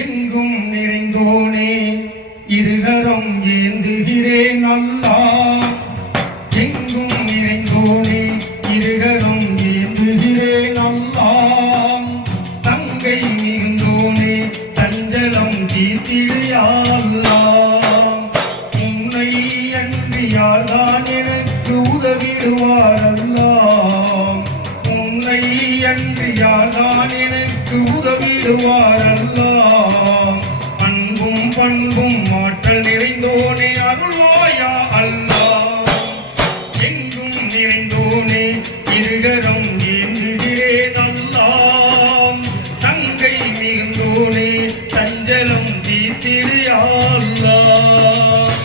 எங்கும் நிறைந்தோனே இருகரம் ஏந்துகிறேன் அல்லாஹ். எங்கும் நிறைந்தோனே இருகரம் ஏந்துகிறேன் அல்லாஹ். சங்கை மிகுந்தோனே சஞ்சலம் தீர்த்திடு யா அல்லாஹ். உன்னை அன்றி யார்தான் எனக்கு உதவிடுவார் அல்லாஹ். உன்னை அன்றி யார்தான் எனக்கு உதவிடுவார் அல்லாஹ். அன்பும் பண்பும் ஆற்றல் நிறைந்தோனே அருள்வாயா அல்லாஹ். எங்கும் நிறைந்தோனே இருகரம் ஏந்துகிறேன் அல்லாஹ். தங்கை மிகுந்தோனே சஞ்சலம் தீர்த்திடு யா அல்லாஹ்.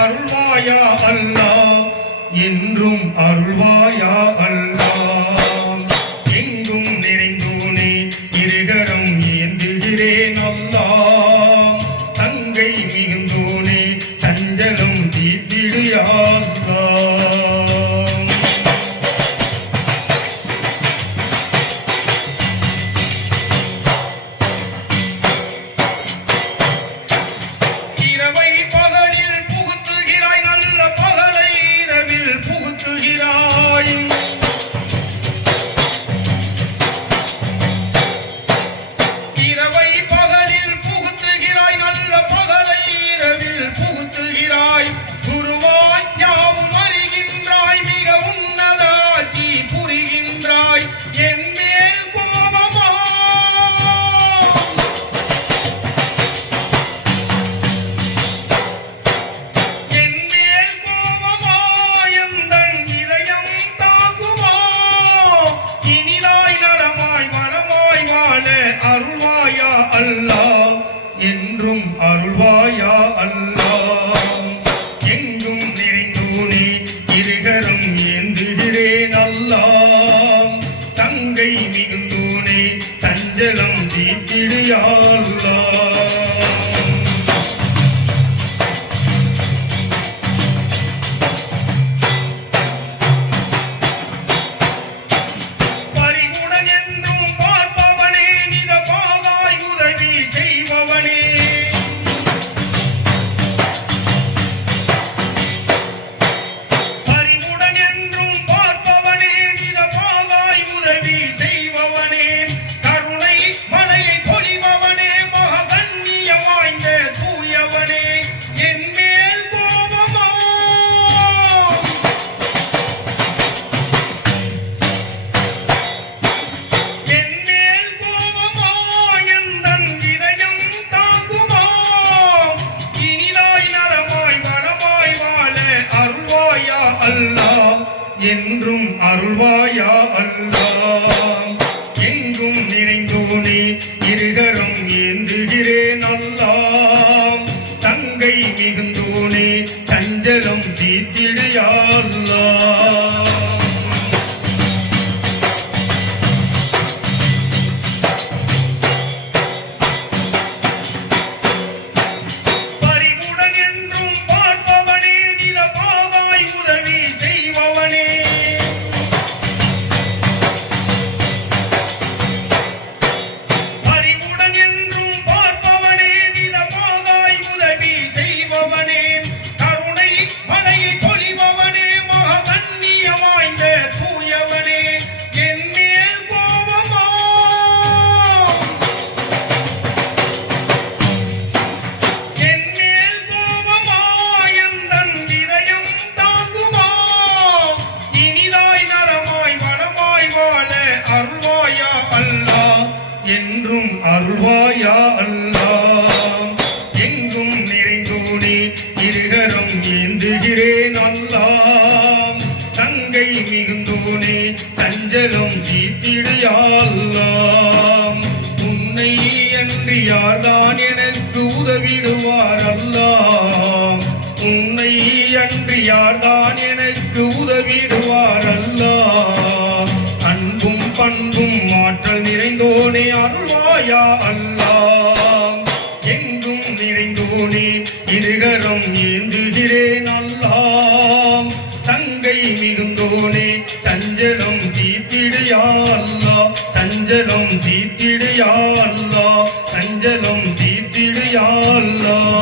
அருள்வாயா அல்லாஹ் என்றும் அருள்வாயா அல்லாஹ். எங்கும் நிறைந்தோனே இருகரம் ஏந்துகிறேன் அல்லாஹ். தங்கை மிகுந்தோனே சஞ்சலம் தீர்த்திடு யா அல்லாஹ். அருள்வாயா அல்லாஹ் என்றும் அருள்வாயா அல்லாஹ். எங்கும் நிறைந்தோனே இருகரம் ஏந்துகிறேன் அல்லாஹ். தங்கை மிகுந்தோனே சஞ்சலம் தீர்த்திடு யா அல்லாஹ். அல்லாஹ் என்றும் அருள்வாயா அல்லாஹ். எங்கும் நிறைந்தோனே இருகரம் ஏந்துகிறேன் அல்லாஹ். தங்கை மிகுந்தோனே சஞ்சலம் தீர்த்திடு யா அல்லாஹ். அல்லாம் தங்கை மிகுந்தோனே தஞ்சலம் தீர்த்திடு யா அல்லாம் உன்னை அன்றி யார்தான் எனக்கு உதவிடுவார் அல்லாம் உன்னை அன்றி யார்தான் எனக்கு உதவிடுவார் அல்லாம் அன்பும் பண்பும் ஆற்றல் நிறைந்தோனே அருள்வாயா அல்லாம் எங்கும் நிறைந்தோனே இருகரம் ஏந்துகிறேன் அல்லாம் தங்கை மிகுந்தோனே சஞ்சலம் தீர்த்திடு யா அல்லாஹ் சஞ்சலம் தீர்த்திடு யா அல்லாஹ் சஞ்சலம் தீர்த்திடு யா அல்லாஹ்